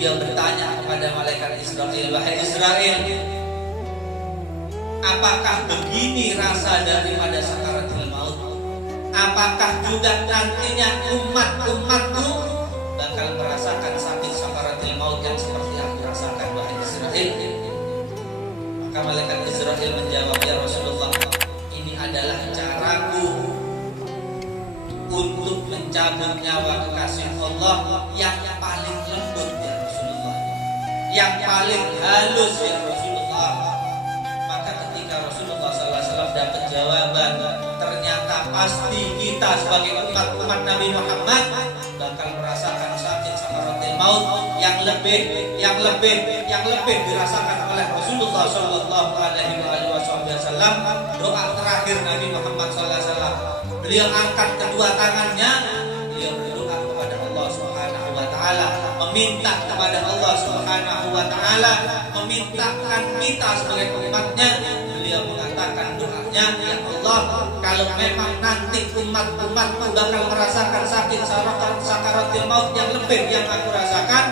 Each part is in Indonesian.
Beliau bertanya kepada malaikat Israil, wahai Israil, apakah begini rasa daripada sakaratul maut? Apakah juga nantinya umat-umatku bakal merasakan sakit sakaratul maut yang seperti aku rasakan, wahai Israil? Maka malaikat Israil menjawab, ya Rasulullah, ini adalah caraku untuk mencabut nyawa kekasih Allah yang paling lembut, ya Rasulullah, yang paling halus, ya Rasulullah. Maka ketika Rasulullah SAW dapat jawaban, ternyata pasti kita sebagai umat Nabi Muhammad bakal merasakan sakit sakaratul maut yang lebih dirasakan oleh Rasulullah SAW. Doa terakhir Nabi Muhammad SAW, beliau angkat kedua tangannya, beliau berdoa kepada Allah Subhanahu wa taala, meminta kepada Allah Subhanahu wa taala, memintakan kita sebagai umatnya. Beliau mengatakan doanya, ya Allah, kalau memang nanti umatku bakal merasakan sakit sakaratul maut yang lebih yang aku rasakan,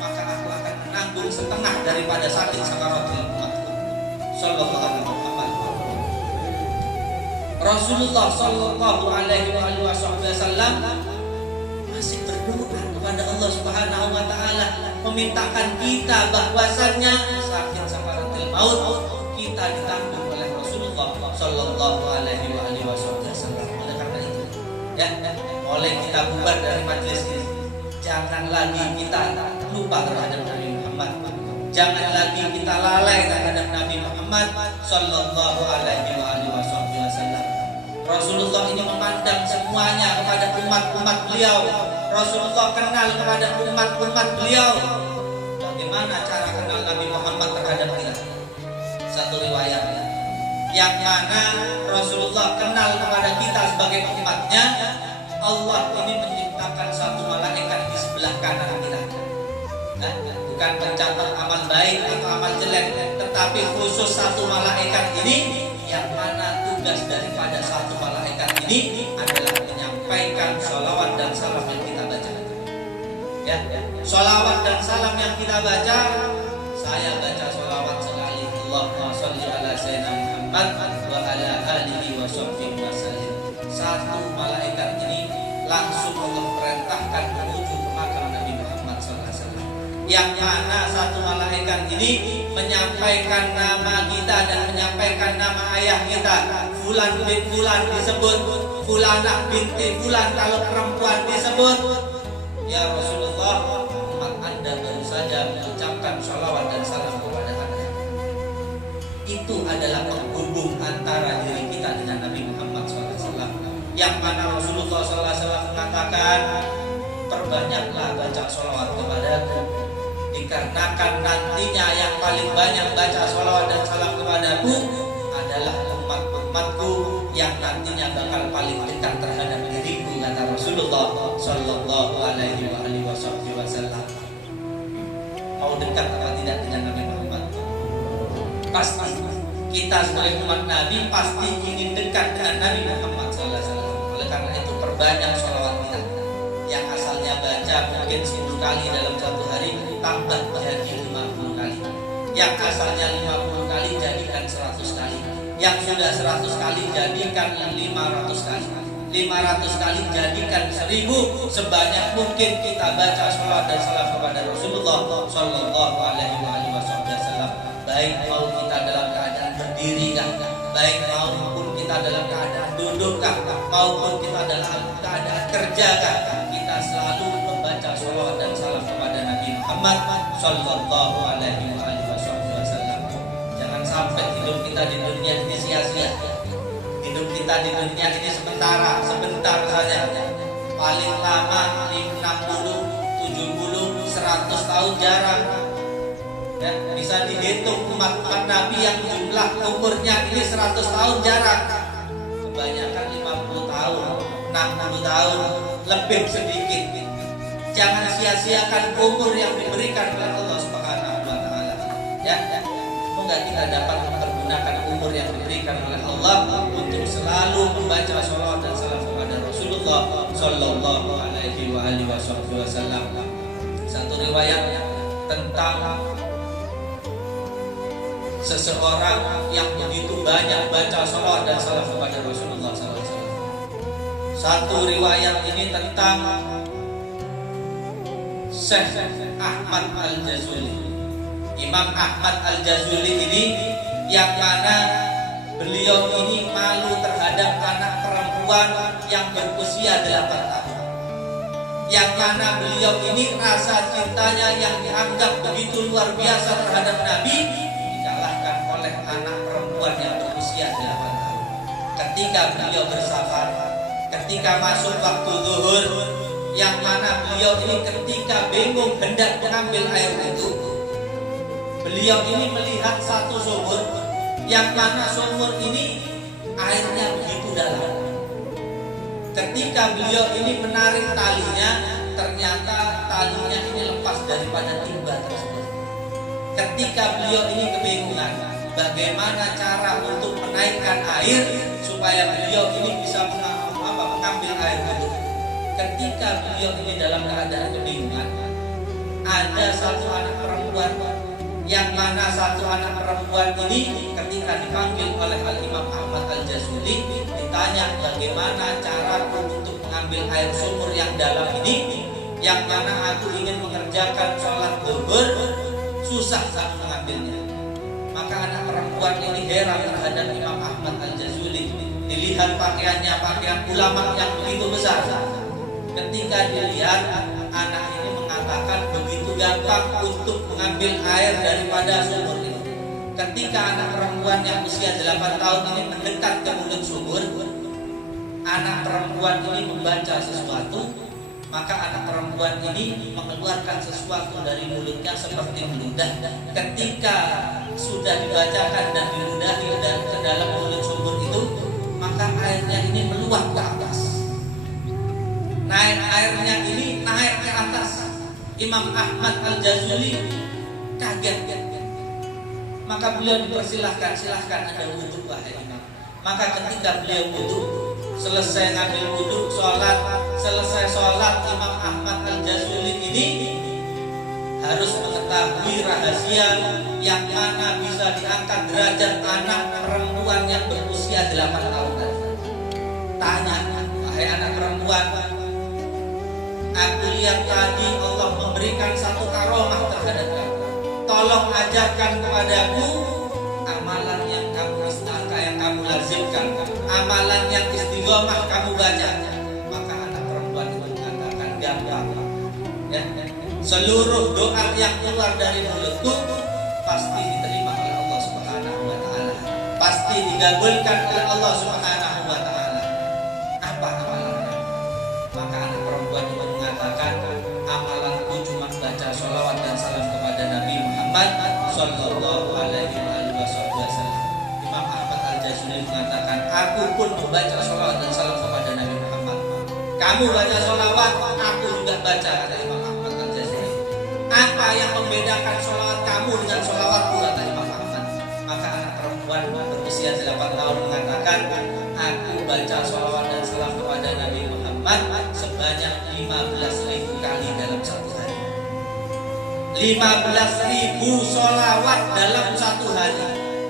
maka aku akan menanggung setengah daripada sakit sakaratul umatku. Sallallahu alaihi wasallam. Rasulullah sallallahu alaihi wasallam masih berdoa kepada Allah Subhanahu wa taala, memintakan kita bahwasannya sakit sakaratul maut kita ditanggung oleh Rasulullah sallallahu alaihi wasallam. Oleh karena itu, ya, oleh kita bubar dari majelis ini, jangan lagi kita lupa terhadap Nabi Muhammad. Jangan lagi kita lalai terhadap Nabi Muhammad sallallahu alaihi wasallam. Rasulullah ini memandang semuanya kepada umat-umat beliau. Rasulullah kenal kepada umat-umat beliau. Bagaimana cara kenal Nabi Muhammad terhadap kita? Satu riwayat yang mana Rasulullah kenal kepada kita sebagai umatnya, Allah ini menciptakan satu malaikat di sebelah kanan kita. Nah, bukan pencatat amal baik atau amal jelek, tetapi khusus satu malaikat ini, yang mana tugas daripada satu malaikat ini adalah menyampaikan sholawat dan salam yang kita baca. Ya, sholawat dan salam yang kita baca, saya baca sholawat sekali, Allahumma sholli ala sayyidina Muhammad wa ala alihi wa sahbihi wasallam. Satu malaikat ini langsung Allah perintahkan menuju ke makam Nabi Muhammad SAW, yang mana satu malaikat ini menyampaikan nama kita dan menyampaikan nama ayah kita. Fulan bin Fulan disebut, Fulanah binti Fulan kalau perempuan disebut. Ya Rasulullah, umat Anda baru saja mengucapkan sholawat dan salam kepada Anda. Itu adalah penghubung antara diri kita dengan Nabi Muhammad SAW, yang mana Rasulullah SAW mengatakan, perbanyaklah baca sholawat kepadaku, dikarenakan nantinya yang paling banyak baca sholawat dan salam kepadaku adalah umat-umatku yang nantinya bakal paling dekat terhadap diriku, kata Rasulullah sallallahu alaihi wasallam. Mau dekat atau tidak dengan Nabi Muhammad? Pasti kita sebagai umat Nabi pasti ingin dekat dengan Nabi Muhammad sallallahu alaihi wasallam. Oleh karena itu perbanyak sholawat kita. Yang asalnya baca mungkin 10 kali dalam satu hari, tambah jadi 50 kali. Yang asalnya 50 kali jadikan 100 kali. Yang sudah 100 kali jadikan 500 kali. 500 kali jadikan 1000. Sebanyak mungkin kita baca sholawat dan salam kepada Rasulullah sallallahu alaihi wasallam. Baik mau kita dalam keadaan berdiri kah, baik maupun kita dalam keadaan duduk kah, maupun kita dalam keadaan kerja kah, kita selalu membaca sholawat dan salam kepada Nabi Muhammad sallallahu alaihi wasallam. Jangan sampai hidup kita di dunia ini sia-sia. Hidup kita di dunia ini sebentar saja. Paling lama 60, 70, 100 tahun jarang. Ya, bisa dihitung umat Nabi yang jumlah umurnya ini 100 tahun jarang. Kebanyakan 50 tahun, 60 tahun, lebih sedikit. Jangan sia-siakan umur yang diberikan oleh Allah Subhanahu wa taala. Ya, semoga kita dapat mempergunakan umur yang diberikan oleh Allah untuk selalu membaca sholawat dan salam kepada Rasulullah sallallahu alaihi wasallam. Satu riwayat tentang seseorang yang begitu banyak baca salawat dan salam kepada Rasulullah SAW. Satu riwayat ini tentang Syekh Ahmad Al-Jazuli. Imam Ahmad Al-Jazuli ini yang mana beliau ini malu terhadap anak perempuan yang berusia 8 tahun. Yang mana beliau ini rasa cintanya yang dianggap begitu luar biasa terhadap Nabi dikalahkan oleh anak perempuan yang berusia 8 tahun. Ketika beliau bersafar, ketika masuk waktu zuhur, yang mana beliau ini ketika bingung hendak mengambil air itu, beliau ini melihat satu sumur yang mana sumur ini airnya begitu dalam. Ketika beliau ini menarik talinya, ternyata talinya ini lepas daripada timba tersebut. Ketika beliau ini kebingungan bagaimana cara untuk menaikkan air supaya beliau ini bisa mengambil air itu. Ketika beliau ini dalam keadaan kebingungan, ada satu anak perempuan yang mana satu anak perempuan ini ketika dipanggil oleh Al-Imam Ahmad Al-Jazuli ditanya bagaimana cara untuk mengambil air sumur yang dalam ini, yang mana aku ingin mengerjakan sholat zuhur susah saat mengambilnya. Maka anak perempuan ini heran terhadap Imam Ahmad Al-Jazuli. Dilihat pakaiannya pakaian ulama yang begitu besar. Ketika dilihat, anak ini mengatakan begitu gampang untuk mengambil air daripada sumur ini. Ketika anak perempuan yang usia 8 tahun ini mendekat ke mulut sumur, anak perempuan ini membaca sesuatu, maka anak perempuan ini mengeluarkan sesuatu dari mulutnya seperti meludah. Ketika sudah dibacakan dan diludahi ke dalam mulut sumur itu, maka airnya ini meluap ke atas. Airnya ini naik ke atas. Imam Ahmad Al-Jazuli kaget. Maka beliau dipersilahkan, silahkan Anda wudhu wahai imam. Maka ketika beliau wudhu, selesai ngambil wudhu, selesai sholat, Imam Ahmad Al-Jazuli ini harus mengetahui rahasia yang mana bisa diangkat derajat anak perempuan yang berusia 8 tahun tadi. Tanya, wahai anak perempuan, aku lihat tadi Allah memberikan satu karomah terhadap kamu. Tolong ajarkan kepadaku amalan yang kamu istaka, yang kamu lazimkan, amalan yang istiqomah kamu baca. Maka anak perempuan itu mengatakan gampang. Ya, seluruh doa yang keluar dari mulutku pasti diterima oleh Allah Subhanahu wa taala. Pasti digabulkan oleh Allah Subhanahu wa taala. Apa amalannya? Maka anak perempuan itu mengatakan, amalanku cuma baca sholawat dan salam kepada Nabi Muhammad Sallallahu Alaihi Wasallam. Imam Ahmad Al-Jazuli mengatakan, aku pun membaca sholawat dan salam kepada Nabi Muhammad. Kamu baca sholawat, aku juga baca, kata Imam Ahmad Al-Jazuli. Apa yang membedakan sholawat kamu dengan sholawatku, kata Imam Ahmad? Maka anak perempuan berusia 8 tahun mengatakan, aku baca sholawat dan salam kepada Nabi Muhammad sebanyak 15.000 kali dalam satu hari. 15.000 sholawat dalam satu hari.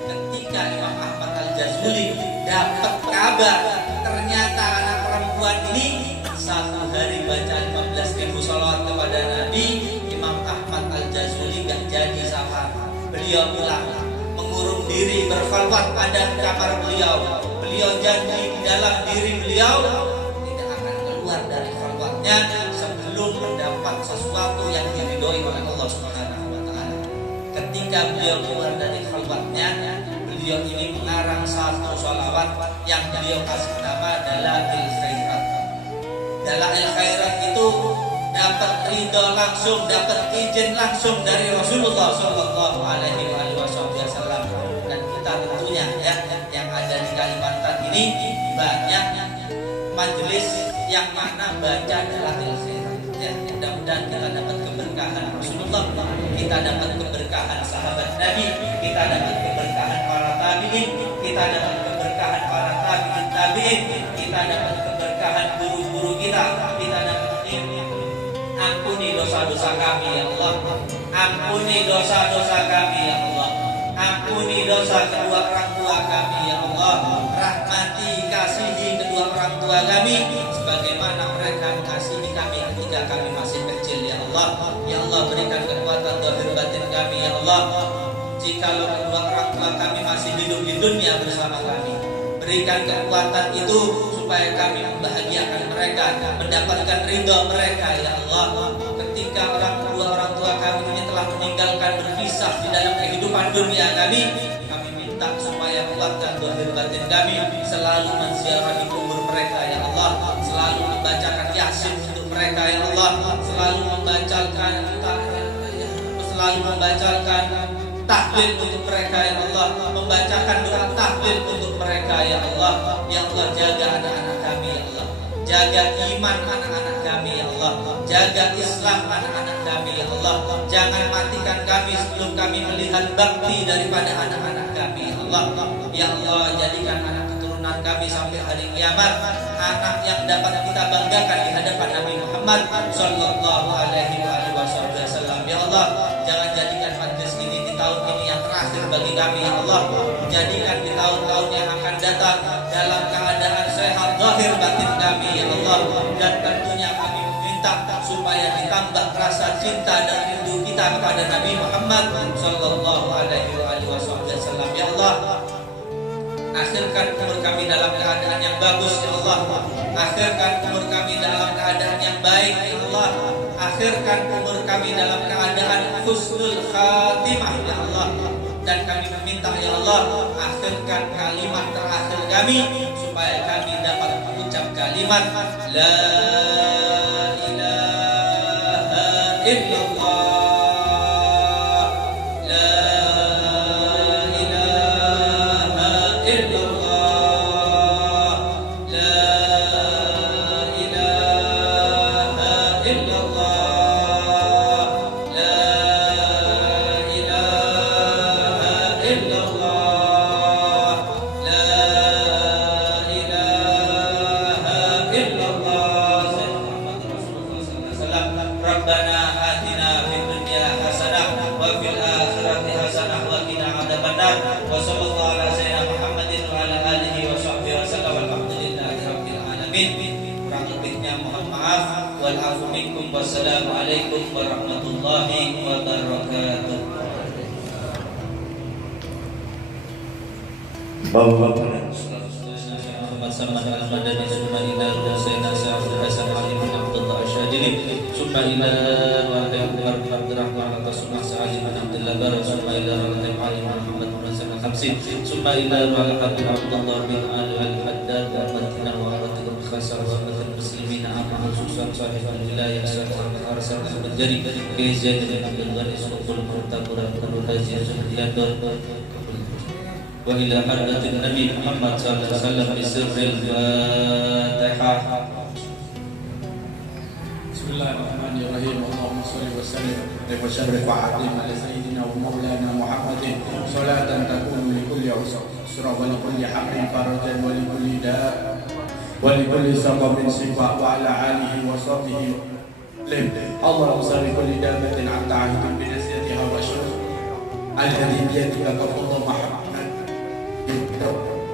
Ketika Imam Ahmad Al-Jazuli dapat kabar ternyata anak perempuan ini satu hari baca 15.000 sholawat kepada Nabi, Imam Ahmad Al-Jazuli gak jadi safar. Beliau pulang, mengurung diri, berkhalwat pada kamar beliau. Beliau janji di dalam diri beliau tidak akan keluar dari khalwatnya sebelum mendapat sesuatu yang diridhoi oleh Allah Subhanahu wa taala. Ketika beliau keluar dari khalwatnya, beliau ini mengarang satu sholawat yang beliau kasih nama Dalail Khairat. Dalail Khairat itu dapat ridho langsung, dapat izin langsung dari Rasulullah Sallallahu Alaihi Wasallam. Dan kita tentunya ya, yang ada di Kalimantan ini banyak majelis yang mana baca Dalail Khairat. Ya, mudah-mudahan kita dapat keberkahan Rasulullah, kita dapat keberkahan sahabat Nabi, kita dapat keberkahan para tabi'in, kita dapat keberkahan para tabi'in, kita dapat keberkahan guru-guru kita dapat ampuni dosa-dosa kami ya Allah. Ampuni dosa-dosa kami ya Allah. Ampuni dosa kedua orang tua kami ya Allah. Rahmati, kasihi kedua orang tua kami sebagaimana mereka mengasihi kami ketika kami masih kecil ya Allah. Ya Allah, berikan kekuatan zahir batin kami ya Allah. Jikalau kedua orang tua kami masih hidup di dunia bersama kami, berikan kekuatan itu supaya kami membahagiakan mereka, mendapatkan ridha mereka ya Allah. Ketika kedua orang tua kami ini telah meninggalkan, berpisah di dalam kehidupan dunia kami minta supaya kuatkan zahir batin kami, selalu menziarahi kubur mereka ya Allah, selalu membacakan Yasin untuk mereka ya Allah, selalu membacakan tahlil untuk mereka ya Allah, membacakan doa tahlil untuk mereka ya Allah. Ya Allah, jaga anak-anak kami ya Allah, jaga iman anak-anak kami ya Allah, jaga Islam anak-anak kami ya Allah. Jangan matikan kami sebelum kami melihat bakti daripada anak-anak kami ya Allah. Ya Allah, jadikan anak keturunan kami sampai hari kiamat anak yang dapat kita banggakan di hadapan Nabi Muhammad sallallahu alaihi wasallam. Ya Allah, jangan jadikan majlis ini di tahun ini yang terakhir bagi kami ya Allah. Jadikan di tahun-tahun yang akan datang dalam keadaan sehat zahir batin kami ya Allah. Dan tentunya kami meminta supaya ditambah rasa cinta dan rindu kita kepada Nabi Muhammad sallallahu alaihi wasallam. Ya Allah, akhirkan umur kami dalam keadaan yang bagus ya Allah. Akhirkan umur kami dalam keadaan yang baik ya Allah. Akhirkan umur kami dalam keadaan husnul khatimah ya Allah. Dan kami meminta ya Allah, akhirkan kalimat terakhir kami supaya kami dapat mengucap kalimat la ilaha illallah. Kurang lebihnya mohon maaf. Wassalamualaikum warahmatullahi wabarakatuh. Bapak-bapak dan Muhammad sallallahu alaihi muslimin amma khususan sahibul wilayah sallallahu alaihi menjadi kejadian Abdul Ghani Sukul Murtabura Abdul Haji Zulhiyadun wa ila hadratin Nabi Muhammad sallallahu alaihi wasallam bisirril Fatihah. Bismillahirrahmanirrahim. Allahumma shalli wa sallim wa sharrif wa adim ala sayyidina wa maulana Muhammadin salatan takunu li kulli usra wa li kulli haqqin farajan wa li kulli da' ولكل سبب صفاء وعلى آله وصحبه لم. اللهم صل لكل دابة عن تعهد بنسيتها واشرف الذي بيدك قبض محمد.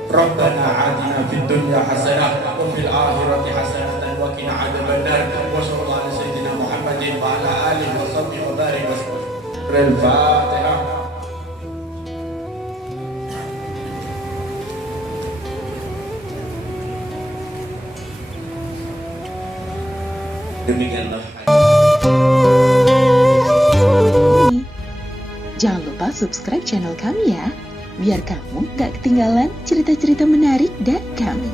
ربنا آتنا في الدنيا حسنة وفي الآخرة حسنة وقنا عذاب النار وصلى الله على سيدنا محمد وعلى آله وصحبه وبارك وسلم. الفاتحة. Demikianlah. Jangan lupa subscribe channel kami ya, biar kamu gak ketinggalan cerita-cerita menarik dari kami.